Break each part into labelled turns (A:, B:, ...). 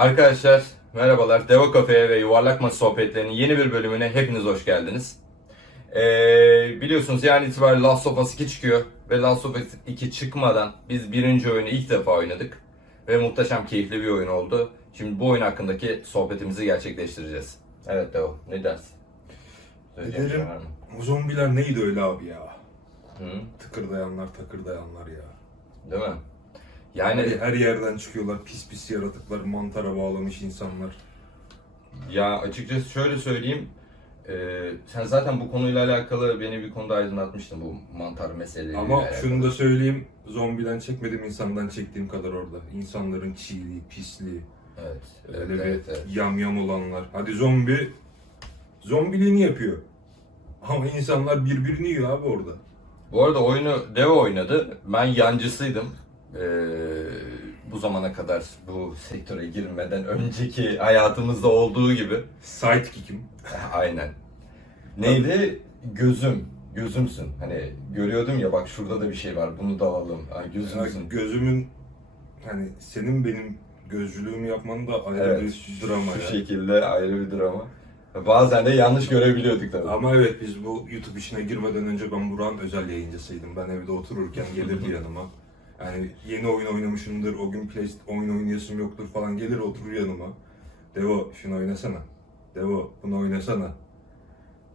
A: Arkadaşlar merhabalar. Deva Kafe'ye ve Yuvarlak Masa Sohbetleri'nin yeni bir bölümüne hepiniz hoş geldiniz. Ee, biliyorsunuz yani itibariyle Last of Us 2 çıkıyor. Ve Last of Us 2 çıkmadan biz birinci oyunu ilk defa oynadık. Ve muhteşem keyifli bir oyun oldu. Şimdi bu oyun hakkındaki sohbetimizi gerçekleştireceğiz. Evet Deva ne dersin? Söyleyeceğim bir şey
B: Ederim.
A: var mı?
B: O zombiler neydi öyle abi ya?
A: Hı?
B: Tıkırdayanlar takırdayanlar ya.
A: Değil mi? Yani
B: Her, her yerden çıkıyorlar pis pis yaratıklar mantara bağlamış insanlar.
A: Ya açıkçası şöyle söyleyeyim. Ee, sen zaten bu konuyla alakalı beni bir konuda aydınlatmıştın bu mantar meseleleriyle
B: Ama
A: alakalı.
B: şunu da söyleyeyim zombilden çekmedim insandan çektiğim kadar orada. İnsanların çiğliği, pisliği,
A: Evet. Evet,
B: öyle
A: evet,
B: bir
A: evet.
B: yamyam olanlar. Hadi zombi zombiliğini yapıyor. Ama insanlar birbirini yiyor abi orada.
A: Bu arada oyunu Deva oynadı. Ben yancısıydım. Ee, bu zamana kadar bu sektöre girmeden önceki hayatımızda olduğu gibi.
B: Sidekick'im.
A: Aynen. Neydi? Gözüm. Gözümsün. Hani görüyordum ya bak şurada da bir şey var. Bunu da alalım.
B: Ya
A: gözümsün.
B: gözümün hani senin benim gözcülüğümü yapman da ayrı
A: Evet.
B: bir drama
A: Şu
B: ya.
A: şekilde ayrı bir drama. Bazen de yanlış görebiliyorduk tabii.
B: Ama evet biz bu YouTube işine girmeden önce ben Burak'ın özel yayıncısıydım. Ben evde otururken gelirdi yanıma. Yani yeni oyun oynamışımdır, o gün play oyun oynayasım yoktur falan gelir oturur yanıma. Devo şunu oynasana. Devo bunu oynasana.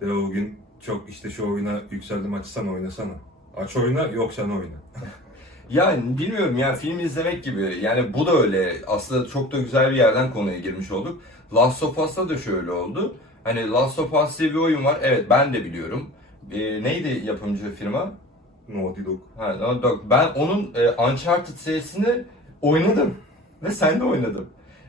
B: Devo bugün çok işte şu oyuna yükseldim açsana oynasana. Aç oyna yok sen oyna.
A: Yani bilmiyorum ya film izlemek gibi. Yani bu da öyle. Aslında çok da güzel bir yerden konuya girmiş olduk. Last of Us'ta da şöyle oldu. Hani Last of Us diye bir oyun var. Evet ben de biliyorum. Ee, neydi yapımcı firma?
B: Naughty Dog.
A: Ha, Naughty Dog. Ben onun e, Uncharted serisini oynadım. Ve sen de oynadın.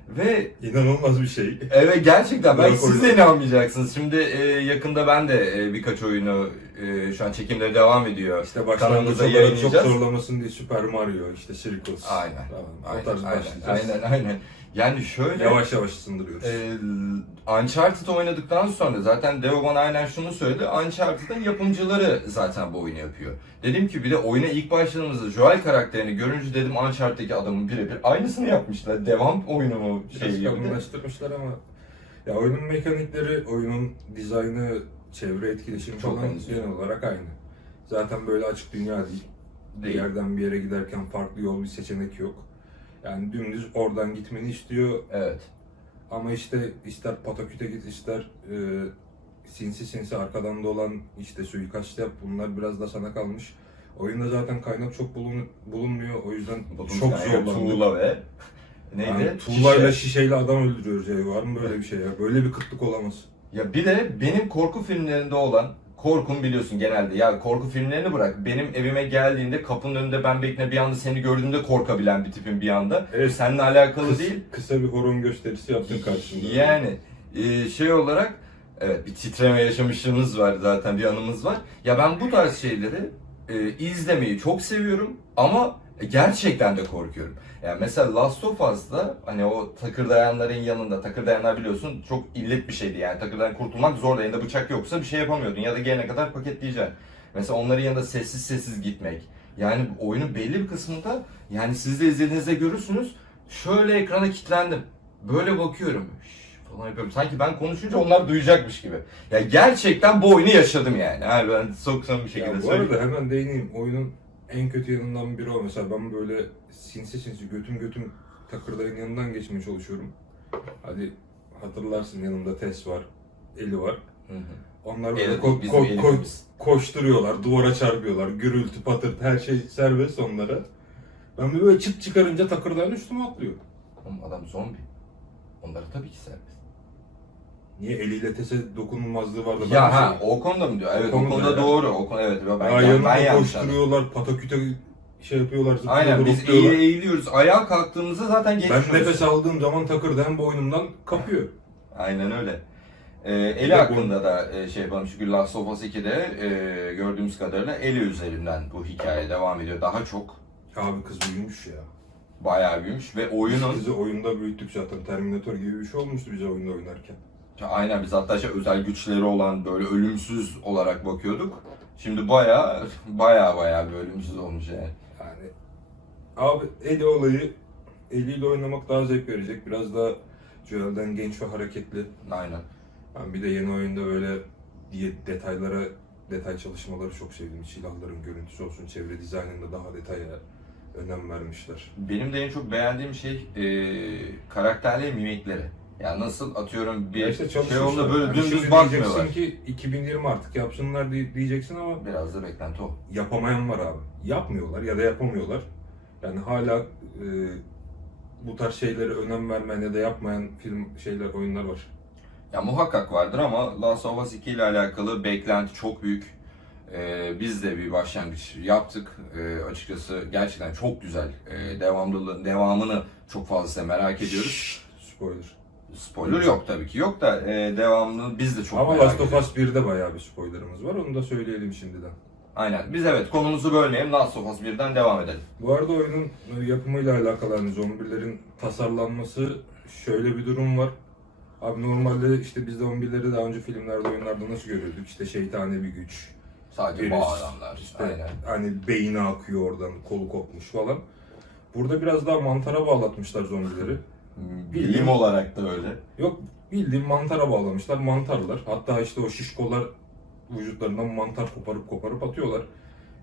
A: Ve
B: İnanılmaz bir şey.
A: Evet gerçekten ben
B: Bırak
A: siz de inanmayacaksınız. Şimdi e, yakında ben de e, birkaç oyunu e, şu an çekimleri devam ediyor.
B: İşte başlangıç olarak çok zorlamasın diye Super Mario, işte Circles
A: Aynen.
B: o
A: Aynen, aynen, aynen, aynen. Yani şöyle
B: Yavaş yavaş ısındırıyoruz.
A: e, Uncharted oynadıktan sonra zaten Devo bana aynen şunu söyledi. Uncharted'ın yapımcıları zaten bu oyunu yapıyor. Dedim ki bir de oyuna ilk başladığımızda Joel karakterini görünce dedim Uncharted'daki adamın birebir aynısını yapmışlar. Devam oyunu mu şey
B: kalınlaştırmışlar ama ya oyunun mekanikleri, oyunun dizaynı, çevre etkileşimi
A: Çok
B: falan
A: benziyor.
B: genel olarak aynı. Zaten böyle açık dünya değil. Bir
A: Değil.
B: yerden bir yere giderken farklı yol bir seçenek yok. Yani dümdüz oradan gitmeni istiyor
A: Evet.
B: ama işte ister pataküte git ister e, sinsi sinsi arkadan dolan işte suikast yap bunlar biraz da sana kalmış. Oyunda zaten kaynak çok bulun, bulunmuyor o yüzden
A: Bulmuş
B: çok
A: yani
B: zorlandık.
A: Tuğla ve neydi?
B: Yani tuğlayla
A: Şişe.
B: şişeyle adam öldürüyoruz ya. Var mı böyle bir şey ya? Böyle bir kıtlık olamaz.
A: Ya bir de benim korku filmlerinde olan korkum biliyorsun genelde. Ya korku filmlerini bırak. Benim evime geldiğinde kapının önünde ben bekle bir anda seni gördüğümde korkabilen bir tipim bir anda.
B: Evet.
A: Seninle alakalı
B: Kıs-
A: değil.
B: Kısa bir horon gösterisi yaptın karşımda.
A: Yani e, şey olarak evet bir titreme yaşamışlığımız var zaten bir anımız var. Ya ben bu tarz şeyleri e, izlemeyi çok seviyorum ama gerçekten de korkuyorum. Yani mesela Last of Us'da hani o takırdayanların yanında, takırdayanlar biliyorsun çok illet bir şeydi yani takırdayan kurtulmak zor elinde bıçak yoksa bir şey yapamıyordun ya da gelene kadar paketleyeceksin. Mesela onların yanında sessiz sessiz gitmek. Yani oyunun belli bir kısmında yani siz de izlediğinizde görürsünüz şöyle ekrana kilitlendim. Böyle bakıyorum. Şş, falan yapıyorum. Sanki ben konuşunca onlar duyacakmış gibi. Ya gerçekten bu oyunu yaşadım yani. Ha, ben soksam bir şekilde
B: Ya bu
A: söyleyeyim.
B: arada hemen değineyim. Oyunun en kötü yanından biri o. Mesela ben böyle sinsi sinsi götüm götüm takırdayın yanından geçmeye çalışıyorum. Hadi hatırlarsın yanımda Tess var, Eli var.
A: Hı hı.
B: Onlar böyle ko- ko- ko- koşturuyorlar, duvara çarpıyorlar, gürültü, patırtı her şey serbest onlara. Ben böyle çıt çıkarınca takırdağın üstüme atlıyor.
A: Oğlum adam zombi. Onları tabii ki serbest.
B: Niye eliyle Tess'e dokunulmazlığı vardı?
A: Ya ha
B: şey-
A: o konuda mı diyor? Evet o
B: konuda
A: konuda doğru. O konu evet ben,
B: Ben
A: ben, yanlış anladım.
B: koşturuyorlar, pataküte şey yapıyorlar,
A: Aynen biz eğil, eğiliyoruz. Ayağa kalktığımızda zaten geçmiş
B: Ben nefes aldığım zaman takırdayan boynumdan kapıyor.
A: Aynen öyle. Ee, Eli
B: de bu-
A: hakkında da e, şey yapalım çünkü Last of Us 2'de e, gördüğümüz kadarıyla Eli üzerinden bu hikaye devam ediyor. Daha çok
B: Abi kız büyümüş ya.
A: bayağı büyümüş ve oyunun
B: Bizi oyunda büyüttük zaten. Terminator gibi bir şey olmuştu bize oyunda oynarken.
A: Aynen biz hatta şey, özel güçleri olan böyle ölümsüz olarak bakıyorduk. Şimdi bayağı bayağı bayağı bir ölümsüz olmuş yani.
B: Yani abi Eddie olayı eliyle oynamak daha zevk verecek. Biraz daha Joel'den genç ve hareketli.
A: Aynen.
B: Ben bir de yeni oyunda böyle diye detaylara detay çalışmaları çok sevdim. Silahların görüntüsü olsun, çevre dizaynında daha detaya önem vermişler.
A: Benim de en çok beğendiğim şey e, karakterlerin mimikleri. Yani nasıl atıyorum bir
B: Ya işte
A: şey
B: çalışmışlar.
A: onda böyle
B: Hani
A: dümdüz
B: şimdi
A: bakmıyorlar.
B: Diyeceksin ki 2020 artık yapsınlar diye- diyeceksin ama
A: Biraz da beklenti o.
B: yapamayan var abi. Yapmıyorlar ya da yapamıyorlar. Yani hala e, bu tarz şeylere önem vermeyen ya da yapmayan film şeyler, oyunlar var.
A: Ya muhakkak vardır ama Last of Us 2 ile alakalı beklenti çok büyük. Ee, biz de bir başlangıç yaptık. Ee, açıkçası gerçekten çok güzel. Ee, devamlılığı, devamını çok fazla merak ediyoruz.
B: Spoiler.
A: Spoiler yok tabii ki. Yok da e, devamını biz de çok
B: Ama
A: merak
B: Last of
A: ediyoruz.
B: Us 1'de bayağı bir spoilerımız var. Onu da söyleyelim şimdiden.
A: Aynen. Biz evet konumuzu bölmeyelim. Last of Us 1'den devam edelim.
B: Bu arada oyunun yapımıyla alakalı hani zombilerin tasarlanması şöyle bir durum var. Abi normalde işte biz zombileri daha önce filmlerde, oyunlarda nasıl görürdük? İşte şeytani bir güç.
A: Sadece
B: Virüs,
A: bağıranlar.
B: İşte
A: Aynen.
B: hani beyni akıyor oradan, kolu kopmuş falan. Burada biraz daha mantara bağlatmışlar zombileri.
A: Bilim olarak da öyle.
B: Yok bildiğin mantara bağlamışlar, mantarlar. Hatta işte o şişkolar vücutlarından mantar koparıp koparıp atıyorlar.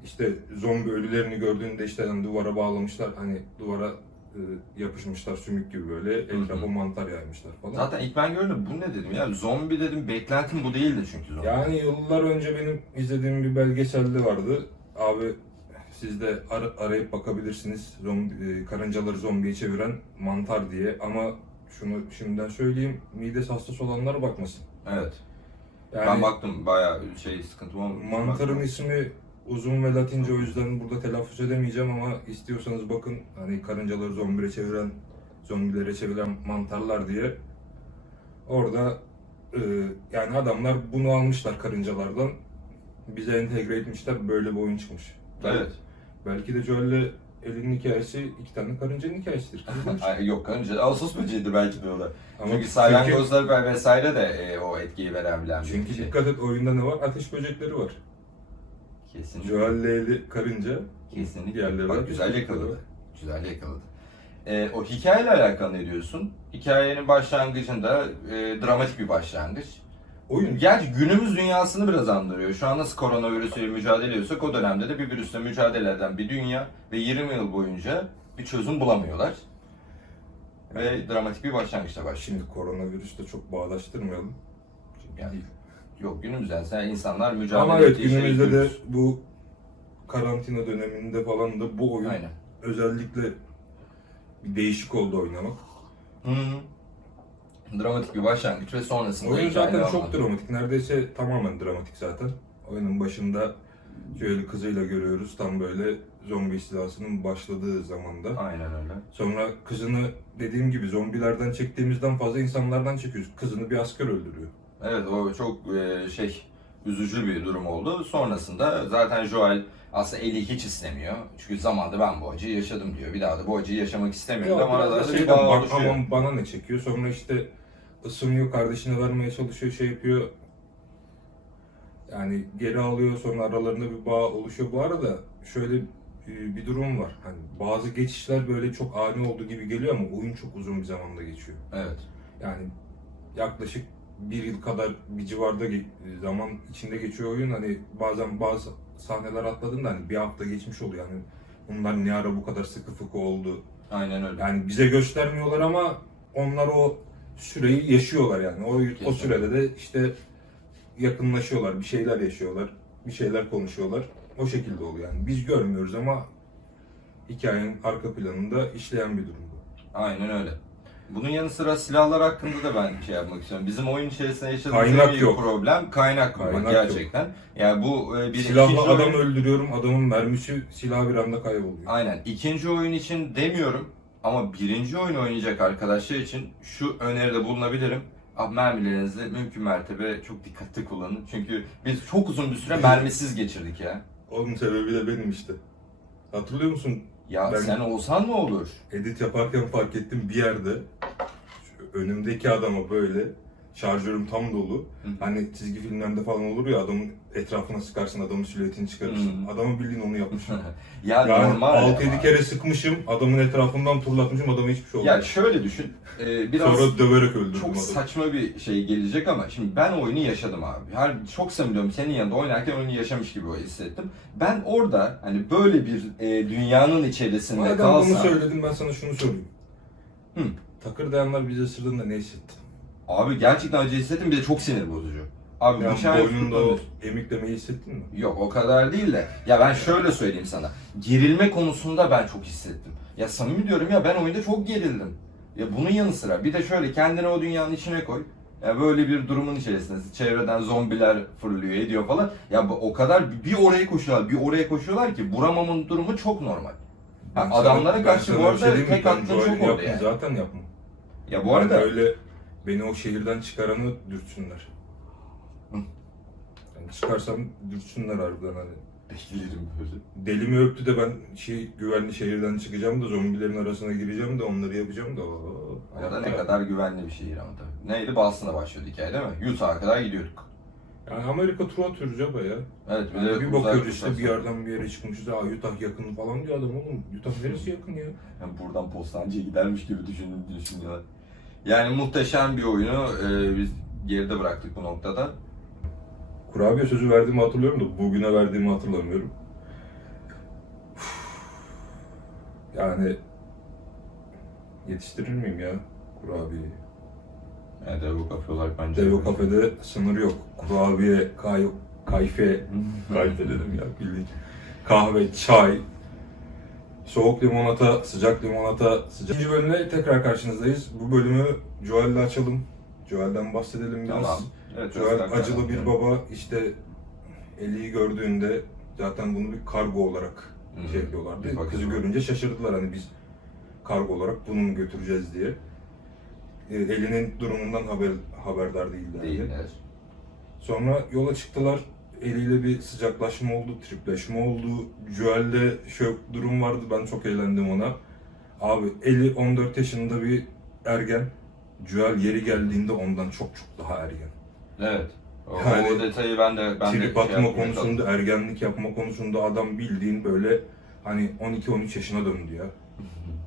B: İşte zombi ölülerini gördüğünde işte hani duvara bağlamışlar, hani duvara e, yapışmışlar sümük gibi böyle, etrafa mantar yaymışlar falan.
A: Zaten ilk ben gördüm bu ne dedim ya zombi dedim beklentim bu değildi çünkü zombi.
B: Yani yıllar önce benim izlediğim bir belgeselde vardı. Abi siz de ar- arayıp bakabilirsiniz. Zombi, e, karıncaları zombiye çeviren mantar diye. Ama şunu şimdiden söyleyeyim. Midesi hastası olanlar bakmasın.
A: Evet.
B: Yani
A: ben baktım bayağı şey sıkıntı olmuş.
B: mantarın
A: Baktım.
B: ismi uzun ve latince o yüzden burada telaffuz edemeyeceğim ama istiyorsanız bakın hani karıncaları zombire çeviren zombilere çeviren mantarlar diye orada e, yani adamlar bunu almışlar karıncalardan bize entegre etmişler böyle bir oyun çıkmış.
A: Evet.
B: Belki de Joel'le Elin hikayesi iki tane karıncanın hikayesidir.
A: Ay, Yok karınca Ağustos böceğidir belki de o da.
B: Ama
A: çünkü salyangozlar ve vesaire de e, o etkiyi veren bilen bir
B: çünkü
A: şey.
B: dikkat et oyunda ne var? Ateş böcekleri var.
A: Kesinlikle.
B: Joel'le Eli karınca
A: Kesinlikle.
B: Diğerleri
A: Bak
B: var.
A: güzel yakaladı. Güzel yakaladı. E, o hikayeyle alakalı ne diyorsun? Hikayenin başlangıcında e, dramatik bir başlangıç.
B: Oyun
A: Gerçi günümüz dünyasını biraz andırıyor. Şu an nasıl koronavirüsüyle mücadele ediyorsak o dönemde de bir virüsle mücadele eden bir dünya ve 20 yıl boyunca bir çözüm bulamıyorlar. Ve dramatik bir başlangıçla başlıyor.
B: Şimdi koronavirüsle çok bağdaştırmayalım. Çünkü
A: Yani
B: değil.
A: Yok günümüzden sen insanlar mücadele
B: Ama evet günümüzde de
A: görüyoruz.
B: bu karantina döneminde falan da bu oyun
A: Aynen.
B: özellikle bir değişik oldu oynamak.
A: Hı hı. Dramatik bir başlangıç ve sonrasında
B: Oyun zaten çok
A: ediyor.
B: dramatik. Neredeyse tamamen dramatik zaten. Oyunun başında şöyle kızıyla görüyoruz tam böyle zombi istilasının başladığı zamanda.
A: Aynen öyle.
B: Sonra kızını dediğim gibi zombilerden çektiğimizden fazla insanlardan çekiyoruz. Kızını bir asker öldürüyor.
A: Evet o çok e, şey üzücü bir durum oldu. Sonrasında zaten Joel aslında Eli hiç istemiyor. Çünkü zamanda ben bu acıyı yaşadım diyor. Bir daha da bu acıyı yaşamak istemiyorum. Ama
B: da
A: aralarında bir
B: şeyden,
A: bağ
B: bak,
A: oluşuyor.
B: aman bana ne çekiyor. Sonra işte ısınıyor, kardeşine vermeye çalışıyor, şey yapıyor. Yani geri alıyor, sonra aralarında bir bağ oluşuyor. Bu arada şöyle e, bir durum var. Hani bazı geçişler böyle çok ani olduğu gibi geliyor ama oyun çok uzun bir zamanda geçiyor.
A: Evet.
B: Yani yaklaşık bir yıl kadar bir civarda ge- zaman içinde geçiyor oyun. Hani bazen bazı sahneler atladın da hani bir hafta geçmiş oluyor. Yani bunlar ne ara bu kadar sıkı fıkı oldu.
A: Aynen öyle.
B: Yani bize göstermiyorlar ama onlar o süreyi yaşıyorlar yani. O, o sürede de işte yakınlaşıyorlar, bir şeyler yaşıyorlar, bir şeyler konuşuyorlar. O şekilde oluyor yani. Biz görmüyoruz ama hikayenin arka planında işleyen bir durum bu.
A: Aynen öyle. Bunun yanı sıra silahlar hakkında da ben şey yapmak istiyorum. Bizim oyun içerisinde yaşadığımız
B: Kaynak
A: en
B: yok.
A: problem kaynak bulmak
B: Kaynak
A: gerçekten. Yani bu e, bir
B: Silahla adam
A: oyun-
B: öldürüyorum, adamın mermisi silah bir anda kayboluyor.
A: Aynen. İkinci oyun için demiyorum ama birinci oyun oynayacak arkadaşlar için şu öneride bulunabilirim. Abi mermilerinizi mümkün mertebe çok dikkatli kullanın. Çünkü biz çok uzun bir süre mermisiz geçirdik ya.
B: Onun sebebi de benim işte. Hatırlıyor musun?
A: Ya
B: Ben-
A: sen olsan ne olur?
B: Edit yaparken fark ettim bir yerde önümdeki adama böyle Şarjörüm tam dolu.
A: Hı.
B: Hani çizgi filmlerde falan olur ya adamın etrafına sıkarsın adamın silüetini çıkarırsın.
A: Hı.
B: Adamı bildiğin onu yapmışım.
A: ya
B: yani
A: normal.
B: 6-7
A: ama.
B: kere sıkmışım adamın etrafından turlatmışım adama hiçbir şey olmadı.
A: Ya şöyle düşün. e, biraz
B: Sonra döverek öldürdüm
A: çok
B: adamı.
A: saçma bir şey gelecek ama şimdi ben oyunu yaşadım abi. Her çok samimiyorum senin yanında oynarken oyunu yaşamış gibi hissettim. Ben orada hani böyle bir e, dünyanın içerisinde
B: Madem
A: kalsam
B: bunu söyledim ben sana şunu sorayım.
A: Hı.
B: Takır dayanlar bize ısırdığında ne hissettin?
A: Abi gerçekten acı hissettim bir de çok sinir bozucu. Abi
B: Yani
A: bıçağı
B: boynunda o emiklemeyi hissettin mi?
A: Yok o kadar değil de ya ben şöyle söyleyeyim sana. Gerilme konusunda ben çok hissettim. Ya samimi diyorum ya ben oyunda çok gerildim. Ya bunun yanı sıra bir de şöyle kendini o dünyanın içine koy. Ya böyle bir durumun içerisindesin. Çevreden zombiler fırlıyor ediyor falan. Ya bu- o kadar bir oraya koşuyorlar, bir oraya koşuyorlar ki vuramamın durumu çok normal. Ha, adamlara karşı bu
B: şey
A: arada
B: mi?
A: tek
B: Joel'i
A: çok oldu yani.
B: Zaten yapma.
A: Ya bu arada
B: öyle beni o şehirden çıkaranı dürtsünler.
A: Hı.
B: Yani çıkarsam dürtsünler harbiden hani.
A: beklerim böyle.
B: Delimi öptü de ben şey güvenli şehirden çıkacağım da zombilerin arasına gireceğim de onları yapacağım da. Oo,
A: O da ne kadar güvenli bir şehir ama tabii. Neydi? Boston'a başlıyordu hikaye değil mi? Utah'a kadar gidiyorduk.
B: Yani Amerika turu atıyoruz ya baya.
A: Evet bir
B: Yani bir
A: uzak
B: bakıyoruz işte
A: uzak-
B: bir yerden bir yere çıkmışız. Aa Utah yakın falan diyor adam oğlum. Utah neresi yakın ya?
A: Yani buradan postancıya gidermiş gibi düşünün, düşünüyorlar. Yani muhteşem bir oyunu e, biz geride bıraktık bu noktada.
B: Kurabiye sözü verdiğimi hatırlıyorum da bugüne verdiğimi hatırlamıyorum. Yani yetiştirir miyim ya kurabiyeyi?
A: Yani Devo Cafe olarak bence.
B: Devo kafede sınır yok. Kurabiye, kay, kayfe, kayfe dedim ya bildiğin. Kahve, çay, soğuk limonata, sıcak limonata, sıcak... İkinci bölümle tekrar karşınızdayız. Bu bölümü Joel'le açalım. Joel'den bahsedelim biraz.
A: Tamam. Evet,
B: Joel
A: biraz
B: acılı bir baba işte Ellie'yi gördüğünde zaten bunu bir kargo olarak
A: Hı.
B: şey yapıyorlardı.
A: Bir.
B: Kızı görünce şaşırdılar hani biz kargo olarak bunu mu götüreceğiz diye. E, Ellie'nin durumundan haber haberdar değillerdi.
A: Değiller.
B: Sonra yola çıktılar. Ellie ile bir sıcaklaşma oldu, tripleşme oldu. Joel'de şöyle bir durum vardı. Ben çok eğlendim ona. Abi Ellie 14 yaşında bir ergen. Joel yeri geldiğinde ondan çok çok daha ergen.
A: Evet. O,
B: Yani
A: o detayı ben de ben de
B: Trip
A: şey
B: atma
A: yapmaya
B: konusunda, ergenlik yapma konusunda adam bildiğin böyle hani 12-13 yaşına döndü ya.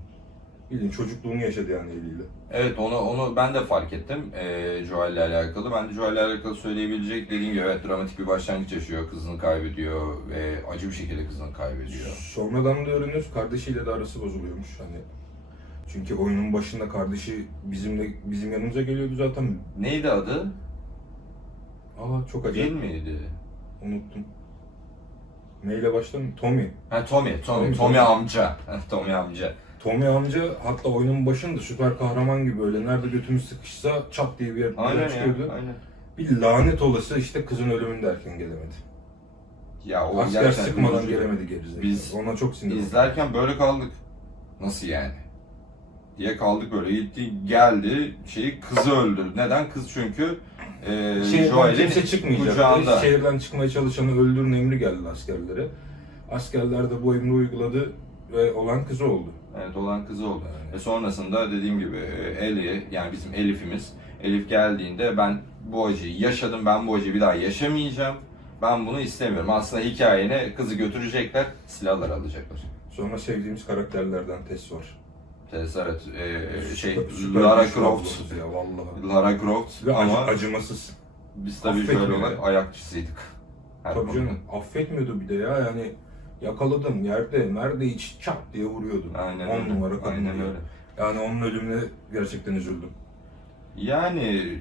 B: Bildiğin çocukluğunu yaşadı yani eliyle.
A: Evet onu onu ben de fark ettim ee, Joel'le alakalı. Ben de Joel'le alakalı söyleyebilecek dediğim gibi evet dramatik bir başlangıç yaşıyor. Kızını kaybediyor ve acı bir şekilde kızını kaybediyor.
B: Sonradan da öğreniyoruz kardeşiyle de arası bozuluyormuş hani. Çünkü oyunun başında kardeşi bizimle bizim yanımıza geliyordu zaten.
A: Neydi adı?
B: Aa çok
A: Değil
B: acayip.
A: miydi?
B: Unuttum. Neyle başladın? Tommy.
A: Ha Tommy, Tommy,
B: Tommy,
A: Tommy
B: Tommy.
A: amca. Tommy amca.
B: Tommy amca hatta oyunun başında süper kahraman gibi öyle nerede götümüz sıkışsa çat diye bir yer bir
A: Aynen
B: yer çıkıyordu.
A: ya, aynen.
B: Bir lanet olası işte kızın ölümünde erken gelemedi.
A: Ya o
B: Asker
A: gerçekten
B: sıkmadan
A: üzücü.
B: gelemedi gerizekalı.
A: Biz
B: Ona çok sinir oldum.
A: İzlerken böyle kaldık. Nasıl yani? Diye kaldık böyle gitti geldi şeyi kızı öldürdü. Neden? Kız çünkü e,
B: Şehirden
A: Joel'in
B: kimse çıkmayacak.
A: kucağında.
B: Şehirden çıkmaya çalışanı öldürün emri geldi askerlere. Askerler de bu emri uyguladı ve olan kızı oldu.
A: Evet olan kızı oldu. Ve sonrasında dediğim gibi e, Ellie yani bizim Elif'imiz Elif geldiğinde ben bu acıyı yaşadım ben bu acıyı bir daha yaşamayacağım. Ben bunu istemiyorum. Aslında hikayene kızı götürecekler, silahlar alacaklar.
B: Sonra sevdiğimiz karakterlerden Tess var.
A: Tez, evet, e, şey
B: Süper- süper
A: Lara
B: güçlü
A: Croft.
B: Ya vallahi.
A: Lara Croft
B: Ve
A: ama
B: acımasız.
A: biz tabii şöyle olarak ayakçısıydık. Her
B: Tabii canım. Affetmiyordu bir de ya yani yakaladım yerde nerede hiç çat diye vuruyordu.
A: Aynen
B: 10
A: öyle.
B: numara kadın
A: Aynen
B: ya.
A: öyle.
B: Yani onun ölümüne gerçekten üzüldüm.
A: Yani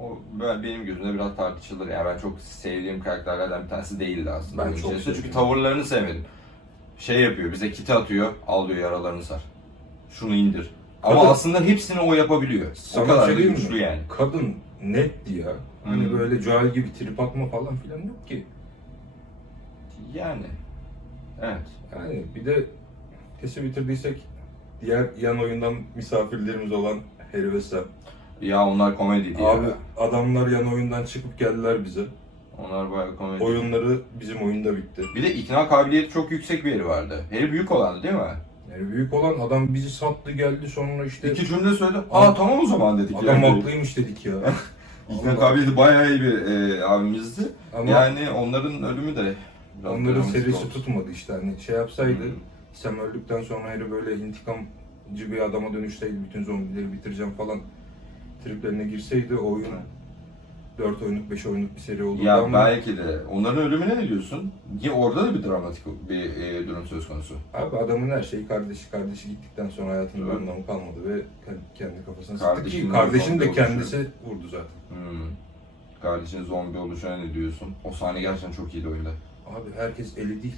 A: o ben- benim gözümde biraz tartışılır. Yani ben çok sevdiğim karakterlerden bir tanesi değildi aslında.
B: Ben çok
A: içerisinde.
B: sevdim.
A: Çünkü tavırlarını sevmedim. Şey yapıyor, bize kiti atıyor, al diyor yaralarını sar. Şunu indir. Ama
B: Kadın-
A: aslında hepsini o yapabiliyor.
B: Sana
A: o kadar
B: bir
A: da
B: şey diyeyim
A: güçlü
B: mi?
A: yani.
B: Kadın netti ya. Hani
A: Hmm.
B: böyle Joel gibi trip atma falan filan yok ki.
A: Yani. Evet.
B: Yani bir de testi bitirdiysek diğer yan oyundan misafirlerimiz olan Harry ve Sam.
A: Ya onlar komediydi
B: Abi
A: ya.
B: adamlar yan oyundan çıkıp geldiler bize.
A: Onlar bayağı komedi.
B: Oyunları bizim oyunda bitti.
A: Bir de ikna kabiliyeti çok yüksek bir yeri vardı. Harry büyük olandı değil mi?
B: Yani büyük olan adam bizi sattı geldi sonra işte
A: İki cümle söyledi. Aa tamam o zaman dedik.
B: adam
A: yani.
B: haklıymış dedik ya.
A: İkna kabiliyeti bayağı iyi bir e, abimizdi.
B: Ama
A: Yani onların ölümü de
B: onların serisi tutmadı işte hani şey yapsaydı
A: Hı.
B: Sam öldükten sonra ayrı böyle intikamcı bir adama dönüşseydi bütün zombileri bitireceğim falan triplerine girseydi o oyun 4 oyunluk 5 oyunluk bir seri olurdu
A: Ya
B: ama
A: belki de. Onların ölümüne ne diyorsun? Ki orada da bir dramatik bir e, durum söz konusu.
B: abi adamın her şeyi kardeşi kardeşi gittikten sonra hayatında bir anlamı kalmadı ve kendi kafasına sıktı ki kardeşini de kendisi vurdu zaten.
A: Hmm. Kardeşin zombi oluşuna ne diyorsun? O sahne gerçekten çok iyiydi oyunda.
B: Abi herkes eli değil.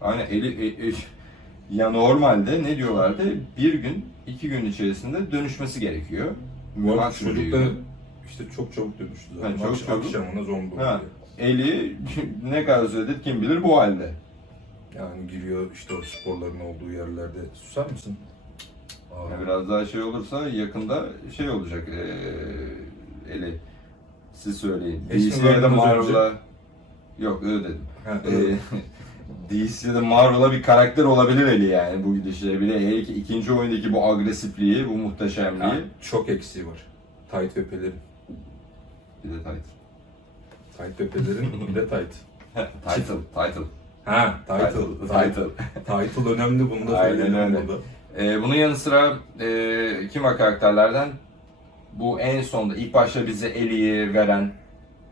A: Aynen eli, e- e- ya normalde ne diyorlardı? Bir gün, iki gün içerisinde dönüşmesi gerekiyor.
B: Bu arada
A: Maksimum
B: çocuk
A: bir
B: da
A: gün.
B: işte çok çabuk dönüştü zaten.
A: Ha, çok
B: Akş-
A: çabuk.
B: Akşamına zombi
A: Ha. Eli ne kadar süredir kim bilir bu halde.
B: Yani giriyor işte o sporların olduğu yerlerde. Susar mısın? Aa,
A: biraz daha şey olursa yakında şey olacak ee, eli. Siz söyleyin.
B: Eşini
A: DC'ye de Marvel'a yok öyle dedim.
B: Ha,
A: Ee, DC'de Marvel'a bir karakter olabilir Eli yani bu gidişle bile. Hele ki ikinci oyundaki bu agresifliği, bu muhteşemliği.
B: Çok eksiği var. Tight ve pelerin.
A: Bir de title.
B: Tight ve pelerin bir de tight.
A: title, title.
B: Ha. Title.
A: title. Title
B: önemli bunu da
A: Aynen
B: söyleyelim
A: öyle.
B: burada.
A: Ee, bunun yanı sıra e, kim var karakterlerden? Bu en sonda ilk başta bize Ellie'yi veren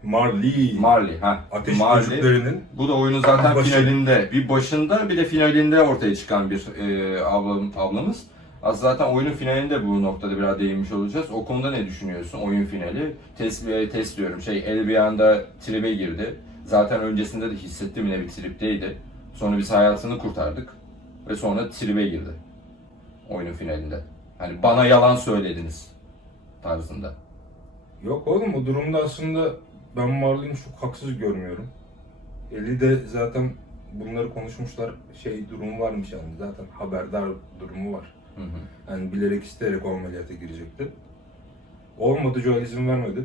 B: Marley.
A: Marley. Ha,
B: Ateş
A: Marley.
B: çocuklarının
A: Bu da oyunun zaten
B: Başı.
A: finalinde, bir başında bir de finalinde ortaya çıkan bir e, ablam, ablamız. Aslında zaten oyunun finalinde bu noktada biraz değinmiş olacağız. O konuda ne düşünüyorsun oyun finali? Test, e, test diyorum şey el bir anda tribe girdi. Zaten öncesinde de hissettim yine bir tripteydi. Sonra biz hayatını kurtardık ve sonra tribe girdi. Oyunun finalinde. Hani bana yalan söylediniz tarzında.
B: Yok oğlum o durumda aslında ben Marley'ni çok haksız görmüyorum. Eli de zaten bunları konuşmuşlar şey durumu varmış yani zaten haberdar durumu var.
A: Hı hı.
B: Yani bilerek isteyerek o ameliyata girecekti. Olmadı Joel izin vermedi.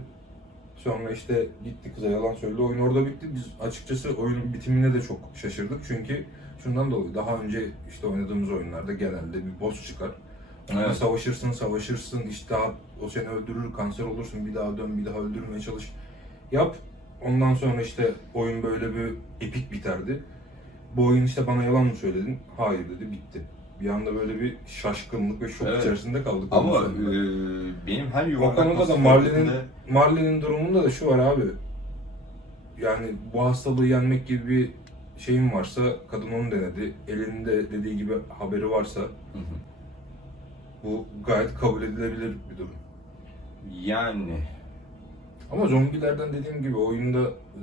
B: Sonra işte gitti kıza yalan söyledi. Oyun orada bitti. Biz açıkçası oyunun bitimine de çok şaşırdık. Çünkü şundan dolayı daha önce işte oynadığımız oyunlarda genelde bir boss çıkar. Onunla
A: Evet.
B: savaşırsın, savaşırsın, işte o seni öldürür, kanser olursun, bir daha dön, bir daha öldürmeye çalış. Yap. Ondan sonra işte oyun böyle bir epik biterdi. Bu oyun işte bana yalan mı söyledin? Hayır dedi, bitti. Bir anda böyle bir şaşkınlık ve şok
A: Evet.
B: içerisinde kaldık.
A: Ama
B: ondan sonra.
A: e, benim her
B: o
A: yuvarlak
B: konuda da
A: masa
B: Marley'nin Marley'nin durumunda da şu var abi. Yani bu hastalığı yenmek gibi bir şeyin varsa, kadın onu denedi. Elinde dediği gibi haberi varsa
A: Hı hı.
B: bu gayet kabul edilebilir bir durum.
A: Yani
B: Ama zombilerden dediğim gibi oyunda e,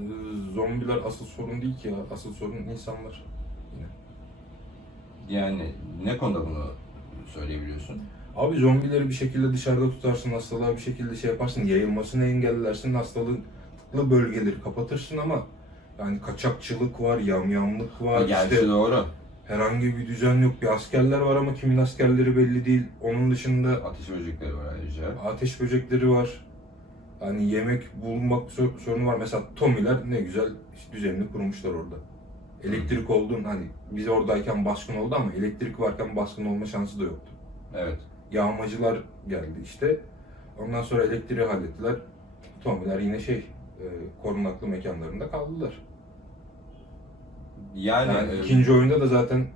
B: zombiler asıl sorun değil ki ya. Asıl sorun insanlar. Yine.
A: yani ne konuda bunu söyleyebiliyorsun?
B: Abi zombileri bir şekilde dışarıda tutarsın, hastalığa bir şekilde şey yaparsın, yayılmasını engellersin, hastalıklı bölgeleri kapatırsın ama yani kaçakçılık var, yamyamlık var,
A: Gerçi
B: işte
A: doğru.
B: herhangi bir düzen yok. Bir askerler var ama kimin askerleri belli değil. Onun dışında
A: Ateş böcekleri var ayrıca.
B: ateş böcekleri var. Hani yemek bulmak sor- sorunu var. Mesela Tomiler ne güzel düzenini kurmuşlar orada. Elektrik olduğun hani biz oradayken baskın oldu ama elektrik varken baskın olma şansı da yoktu.
A: Evet.
B: Yağmacılar geldi işte. Ondan sonra elektriği hallettiler. Tomiler yine şey e, korunaklı mekanlarında kaldılar.
A: Yani,
B: Yani
A: e,
B: ikinci oyunda da zaten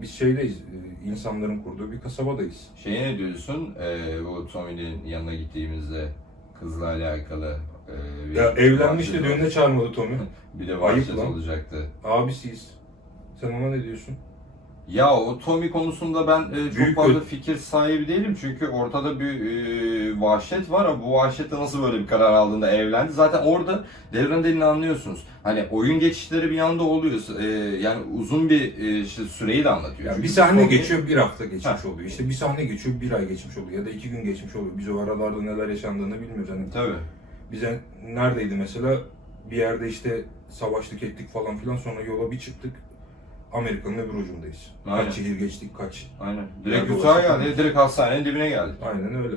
B: biz şeydeyiz, e, insanların kurduğu bir kasabadayız.
A: şeye ne diyorsun? E, bu Tommy'nin yanına gittiğimizde kızla alakalı e, bir
B: Ya evlenmişti
A: bahset var.
B: düğünde çağırmadı Tommy.
A: Bir de
B: Ayıp
A: vahşet
B: lan.
A: olacaktı.
B: Abisiyiz. Sen ona ne diyorsun?
A: Ya o Tommy konusunda ben e, çok
B: Büyük
A: fazla
B: bir-
A: fikir sahibi değilim çünkü ortada bir e, vahşet var ama bu vahşette nasıl böyle bir karar aldığında evlendi. Zaten orada devran delini anlıyorsunuz. Hani oyun geçişleri bir anda oluyor. E, yani uzun bir e, işte süreyi de anlatıyor.
B: Ya
A: Çünkü
B: bir sahne
A: Tommy-
B: geçiyor bir hafta geçmiş
A: Ha.
B: oluyor. İşte bir sahne geçiyor bir ay geçmiş oluyor ya da iki gün geçmiş oluyor. Biz o aralarda neler yaşandığını bilmiyoruz. Hani
A: Tabii.
B: bize neredeydi mesela bir yerde işte savaştık ettik falan filan sonra yola bir çıktık. Amerika'nın öbür ucundayız.
A: Aynen.
B: Kaç şehir geçtik kaç.
A: Aynen. Direkt
B: ulaştık?
A: geldi. Direkt hastanenin dibine geldi.
B: Aynen öyle.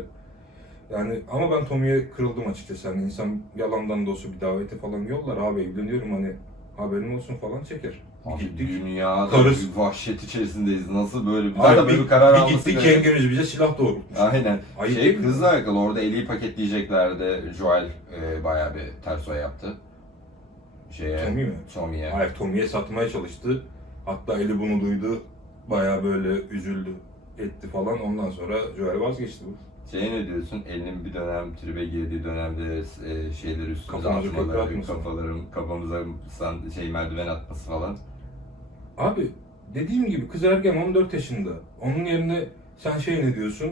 B: Yani ama ben Tommy'ye kırıldım açıkçası. Hani insan yalandan da olsa bir davete falan yollar abi evleniyorum hani haberin olsun falan çeker.
A: Abi
B: Gittik.
A: dünyada
B: Karıs-
A: bir vahşet içerisindeyiz. Nasıl böyle bir, zaten böyle
B: bir,
A: karar
B: bir
A: alması
B: gittik
A: gerek-
B: yengemiz bize silah doğrultmuş.
A: Aynen.
B: Ayıp
A: şey kızla alakalı orada Eli'yi paketleyeceklerdi. Joel e, bayağı bir ters o yaptı. Şeye,
B: Tommy mi?
A: Tommy'ye.
B: Hayır Tommy'ye satmaya çalıştı. Hatta Eli bunu duydu. Bayağı böyle üzüldü etti falan. Ondan sonra Joel vazgeçti.
A: Şey ne diyorsun? Elinin bir dönem tribe girdiği dönemde e, şeyleri üstümüze
B: Kafamıza köprü
A: atmaları, kafalarım, kafamıza san, şey merdiven atması falan.
B: Abi dediğim gibi kız ergen 14 yaşında. Onun yerine sen şey ne diyorsun?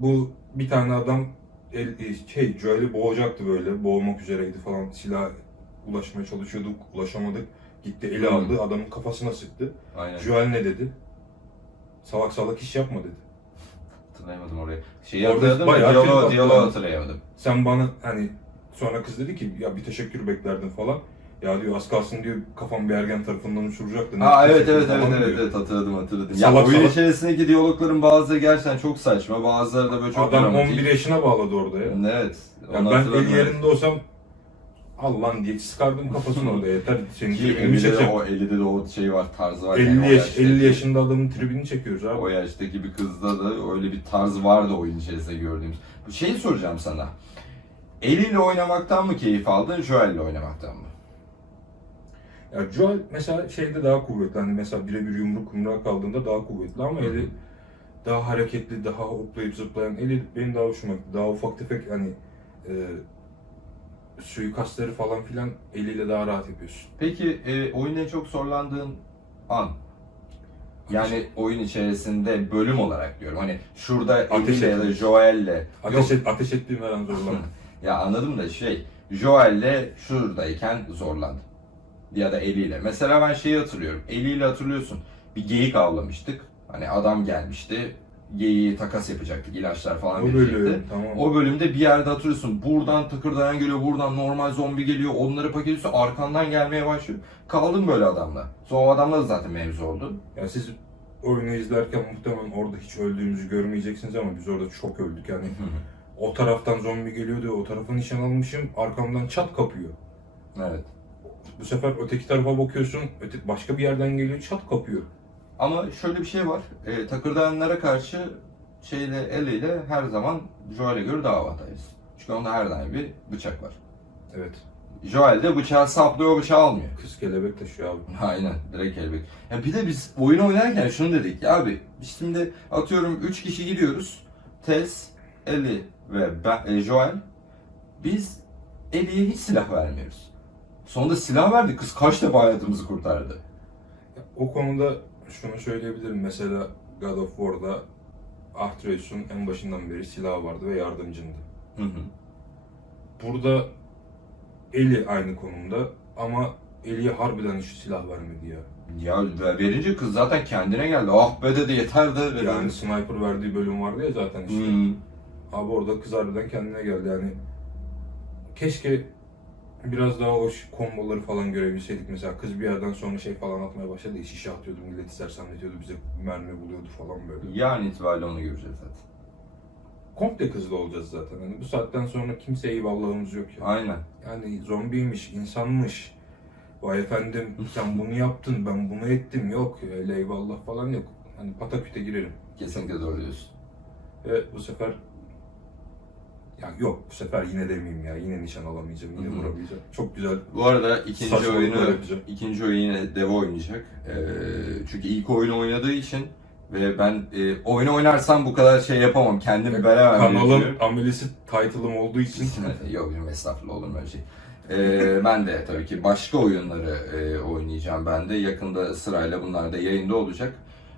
B: Bu bir tane adam el, e, şey Joel'i boğacaktı böyle. Boğmak üzereydi falan. Silah ulaşmaya çalışıyorduk. Ulaşamadık. Gitti eli
A: Hı.
B: aldı. Adamın kafasına sıktı.
A: Aynen.
B: Joel ne dedi? Salak salak iş yapma dedi.
A: Hatırlayamadım orayı. Şeyi
B: Orada
A: hatırladım da
B: bayağı
A: diyaloğu, hatırlayamadım.
B: Sen bana hani sonra kız dedi ki ya bir teşekkür beklerdim falan. Ya diyor az kalsın diyor kafam bir ergen tarafından uçuracaktı. Ne
A: Aa evet
B: teşekkür
A: evet evet
B: falan
A: evet,
B: diyor.
A: evet hatırladım hatırladım.
B: Salak
A: ya oyun
B: salak.
A: içerisindeki diyalogların bazıları gerçekten çok saçma, bazıları da böyle çok
B: Adam
A: dramatik.
B: 11 yaşına bağladı orada ya.
A: Evet.
B: Ya
A: onu
B: ben
A: hatırladım,
B: el yerinde olsam Allah diye sıkardım kafasını orada yeter senin
A: Ki
B: tribini
A: de
B: çekeceğim.
A: o Eli'de de o şey var, tarzı var. yani
B: 50,
A: o
B: yaş,
A: yaştaki-
B: 50 yaşında adamın tribini çekiyoruz abi.
A: O yaştaki bir kızda da öyle bir tarz vardı oyun içerisinde gördüğümüz. Bu şeyi soracağım sana. Eliyle oynamaktan mı keyif aldın, Joel'le oynamaktan mı?
B: Ya Joel mesela şeyde daha kuvvetli. Hani mesela birebir yumruk yumruğa kaldığında daha kuvvetli ama eli daha hareketli, daha hoplayıp zıplayan. Eli benim daha hoşuma gitti. Daha ufak tefek hani e, suikastları falan filan eliyle daha rahat yapıyorsun.
A: Peki e, oyunda en çok zorlandığın an? Yani oyun içerisinde bölüm olarak diyorum. Hani şurada
B: Ateş
A: Eli'yle ya da. Joel'le.
B: Ateş,
A: Yok,
B: et, ateş ettiğim her an zorlama.
A: Ya anladım da şey, Joel'le şuradayken zorlandım. Ya da eliyle. Mesela ben şeyi hatırlıyorum. Eliyle hatırlıyorsun. Bir geyik avlamıştık. Hani adam gelmişti. Geyiği takas yapacaktık. ilaçlar falan
B: o
A: verecekti.
B: böyle tamam.
A: O bölümde bir yerde hatırlıyorsun. Buradan tıkırdayan geliyor, buradan normal zombi geliyor. Onları paketiyorsun, arkandan gelmeye başlıyor. Kaldım böyle adamla. Sonra o adamla da zaten mevzu oldu.
B: Ya siz oyunu izlerken muhtemelen orada hiç öldüğümüzü görmeyeceksiniz ama biz orada çok öldük yani. O taraftan zombi geliyor diyor, o tarafa nişan almışım, arkamdan çat kapıyor.
A: evet.
B: Bu sefer öteki tarafa bakıyorsun, öte, başka bir yerden geliyor, çat kapıyor.
A: Ama şöyle bir şey var. E, takırdayanlara karşı şeyle eliyle her zaman Joel'e göre daha avantajlısın. Çünkü onda her daim bir bıçak var.
B: Evet.
A: Joel de bıçağı saplıyor, bıçağı almıyor.
B: Kız kelebek taşıyor abi.
A: Aynen, direkt kelebek. Ya bir de biz oyun oynarken şunu dedik. Ya abi şimdi atıyorum 3 kişi gidiyoruz. Tess, Ellie ve ben, e, Joel. Biz Ellie'ye hiç silah vermiyoruz. Sonunda silah verdik. Kız kaç defa hayatımızı kurtardı.
B: O konuda şunu söyleyebilirim. Mesela God of War'da Arthreus'un en başından beri silahı vardı ve yardımcındı.
A: Hı hı.
B: Burada Eli aynı konumda ama Eli'ye harbiden hiç silah vermedi ya.
A: Ya verince kız zaten kendine geldi. Ah be dedi yeter de.
B: Yani sniper verdiği bölüm vardı ya zaten işte.
A: Hmm.
B: Abi orada kız harbiden kendine geldi yani. Keşke biraz daha o komboları falan görebilseydik. Mesela kız bir yerden sonra şey falan atmaya başladı. ya, Şişe atıyordu, milleti sersemletiyordu, bize mermi buluyordu falan böyle.
A: Yani itibariyle onu göreceğiz zaten.
B: Komple kızlı olacağız zaten. Yani bu saatten sonra kimseye eyvallahımız yok ya.
A: Aynen.
B: Yani zombiymiş, insanmış. Vay efendim sen bunu yaptın, ben bunu ettim. Yok öyle eyvallah falan yok. Hani pataküte girerim.
A: Kesinlikle doğru diyorsun.
B: Ve bu sefer ya yok bu sefer yine demeyeyim ya. Yine nişan alamayacağım, yine
A: Hı hı.
B: vuramayacağım. Çok güzel.
A: Bu arada ikinci
B: Saçmalıklar
A: oyunu
B: yapacağım.
A: ikinci oyunu yine Deve oynayacak. Ee, çünkü ilk oyunu oynadığı için ve ben e, oyunu oynarsam bu kadar şey yapamam. Kendimi veremem.
B: Kanalın amelisi title'ım olduğu için
A: Yok canım estağfurullah olur mu öyle şey. Ee, ben de tabii ki başka oyunları e, oynayacağım ben de. Yakında sırayla bunlar da yayında olacak.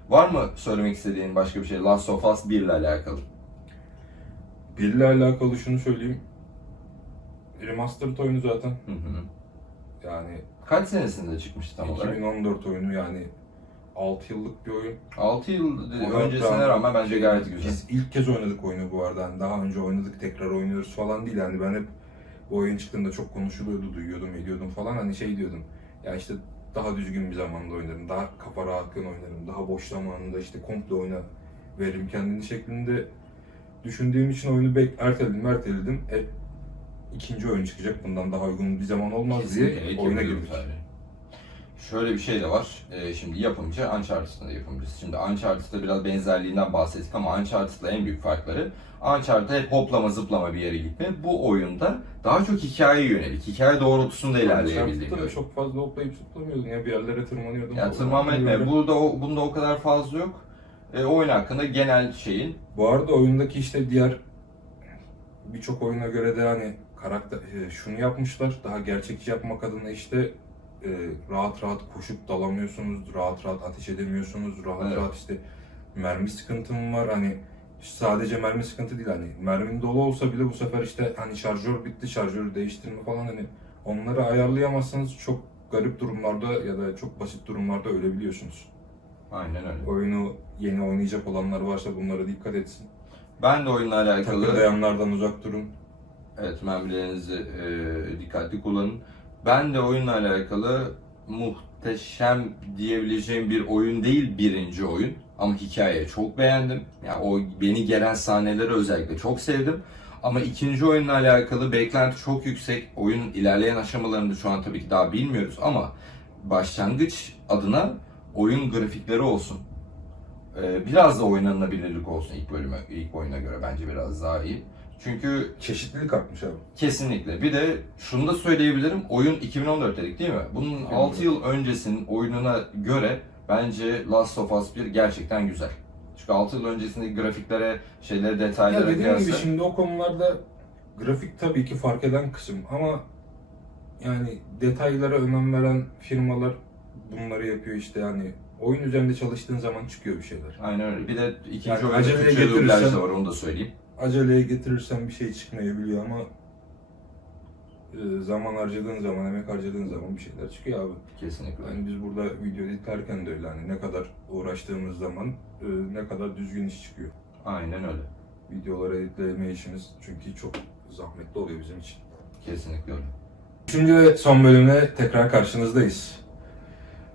A: Var mı söylemek istediğin başka bir şey? Last of Us 1 ile alakalı.
B: Birle alakalı şunu söyleyeyim. Remastered oyunu zaten.
A: Hı hı.
B: Yani
A: Kaç senesinde çıkmıştı tam olarak?
B: 2014 oyunu yani 6 yıllık bir oyun.
A: 6 yıl öncesine
B: rağmen
A: rağmen bence
B: şey,
A: gayet güzel.
B: Biz ilk kez oynadık oyunu bu arada. Yani daha önce oynadık tekrar oynuyoruz falan değil. Yani ben hep bu oyun çıktığında çok konuşuluyordu, duyuyordum, ediyordum falan. Hani şey diyordum. Ya işte daha düzgün bir zamanda oynarım, daha kafa rahatlığına oynarım, daha boş zamanında işte komple oyna veririm kendini şeklinde düşündüğüm için oyunu bek erteledim, erteledim. E, ikinci oyun çıkacak bundan daha uygun bir zaman olmaz
A: Kesinlikle,
B: diye oyuna girdik.
A: tabii. şöyle bir şey de var. Ee, şimdi yapımcı Uncharted'ın da yapımcısı. Şimdi Uncharted'da biraz benzerliğinden bahsettik ama Uncharted'la en büyük farkları Uncharted'da hep hoplama zıplama bir yere gitme. Bu oyunda daha çok hikayeye yönelik, hikaye doğrultusunda ilerleyebildiğim bir
B: Uncharted'da çok fazla hoplayıp zıplamıyordun ya bir yerlere tırmanıyordun.
A: Yani
B: falan.
A: tırmanma etme. Burada o, bunda o kadar fazla yok. Ee, oyun hakkında genel şeyin
B: Bu arada oyundaki işte diğer birçok oyuna göre de hani karakter e, şunu yapmışlar. Daha gerçekçi yapmak adına işte e, rahat rahat koşup dalamıyorsunuz, rahat rahat ateş edemiyorsunuz, rahat
A: Evet.
B: rahat işte mermi sıkıntım var hani sadece mermi sıkıntı değil hani mermin dolu olsa bile bu sefer işte hani şarjör bitti şarjörü değiştirme falan hani onları ayarlayamazsanız çok garip durumlarda ya da çok basit durumlarda ölebiliyorsunuz.
A: Aynen öyle.
B: Oyunu yeni oynayacak olanlar varsa bunlara dikkat etsin.
A: Ben de oyunla alakalı
B: Takırdayanlardan uzak durun.
A: Evet, mermilerinizi e, dikkatli kullanın. Ben de oyunla alakalı muhteşem diyebileceğim bir oyun değil birinci oyun. Ama hikayeyi çok beğendim. Yani o beni gelen sahneleri özellikle çok sevdim. Ama ikinci oyunla alakalı beklenti çok yüksek. Oyunun ilerleyen aşamalarını şu an tabii ki daha bilmiyoruz ama başlangıç adına oyun grafikleri olsun. e, Biraz da oynanabilirlik olsun ilk bölüme, ilk oyuna göre bence biraz daha iyi. Çünkü
B: Çeşitlilik artmış abi.
A: Kesinlikle. Bir de şunu da söyleyebilirim. Oyun 2014 dedik değil mi? Bunun
B: 2014.
A: 6 yıl öncesinin oyununa göre bence Last of Us 1 gerçekten güzel. Çünkü 6 yıl öncesindeki grafiklere, şeylere,
B: Ya
A: detaylara
B: dediğim
A: kıyasla...
B: gibi şimdi o konularda grafik tabii ki fark eden kısım ama yani detaylara önem veren firmalar bunları yapıyor işte yani oyun üzerinde çalıştığın zaman çıkıyor bir şeyler.
A: Aynen öyle. Bir de ikinci
B: Yani
A: oyunda
B: aceleye
A: Türkçe dublaj
B: getirirsen-
A: da var onu da söyleyeyim.
B: Aceleye getirirsen bir şey çıkmayabiliyor ama e, zaman harcadığın zaman, emek harcadığın zaman bir şeyler çıkıyor abi.
A: Kesinlikle.
B: Yani biz burada video editlerken de öyle hani ne kadar uğraştığımız zaman e, ne kadar düzgün iş çıkıyor.
A: Aynen öyle.
B: Videoları editleme işimiz çünkü çok zahmetli oluyor bizim için.
A: Kesinlikle öyle.
B: Üçüncü ve son bölümle tekrar karşınızdayız.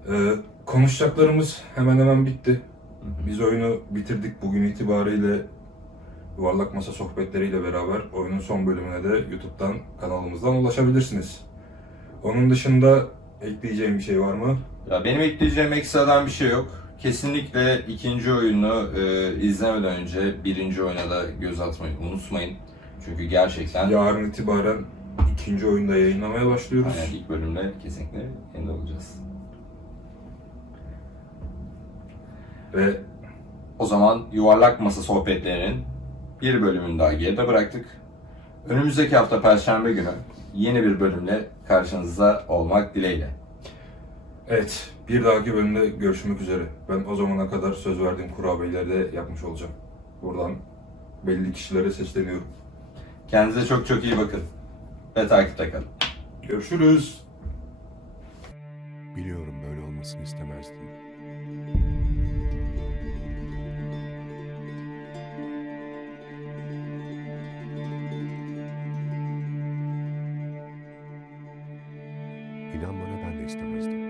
B: Ee, konuşacaklarımız hemen hemen bitti. Biz oyunu bitirdik bugün itibariyle Yuvarlak Masa sohbetleriyle beraber oyunun son bölümüne de YouTube'dan kanalımızdan ulaşabilirsiniz. Onun dışında ekleyeceğim bir şey var mı?
A: Ya benim ekleyeceğim ekstradan bir şey yok. Kesinlikle ikinci oyunu e, izlemeden önce birinci oyuna da göz atmayı unutmayın. Çünkü gerçekten
B: Yarın itibaren ikinci oyunda yayınlamaya başlıyoruz.
A: Aynen ilk bölümde kesinlikle yayında olacağız.
B: Ve
A: O zaman yuvarlak masa sohbetlerinin bir bölümünü daha geride bıraktık. Önümüzdeki hafta Perşembe günü yeni bir bölümle karşınızda olmak dileğiyle.
B: evet bir dahaki bölümde görüşmek üzere. Ben o zamana kadar söz verdiğim kurabiyeleri de yapmış olacağım. Buradan belli kişilere sesleniyorum.
A: Kendinize çok çok iyi bakın ve takipte kalın.
B: Görüşürüz.
C: Biliyorum böyle olmasını istemezdin. İnan bana ben de istemezdim. Ellie!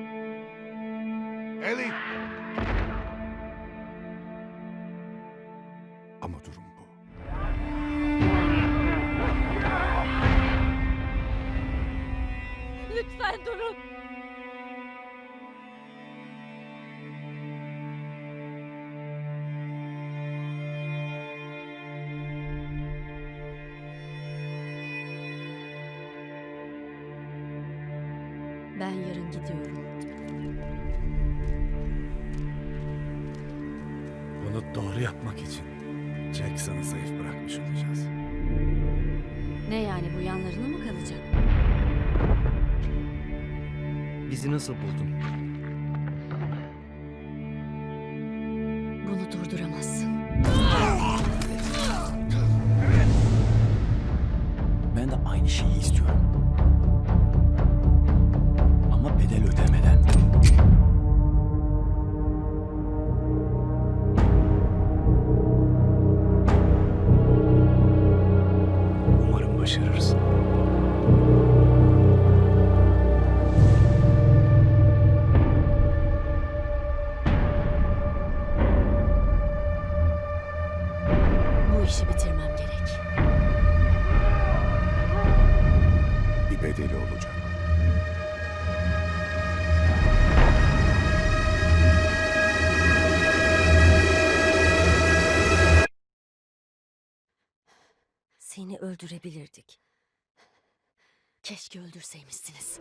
D: Nasıl buldun?
E: Öldürebilirdik.
F: Keşke öldürseymişsiniz.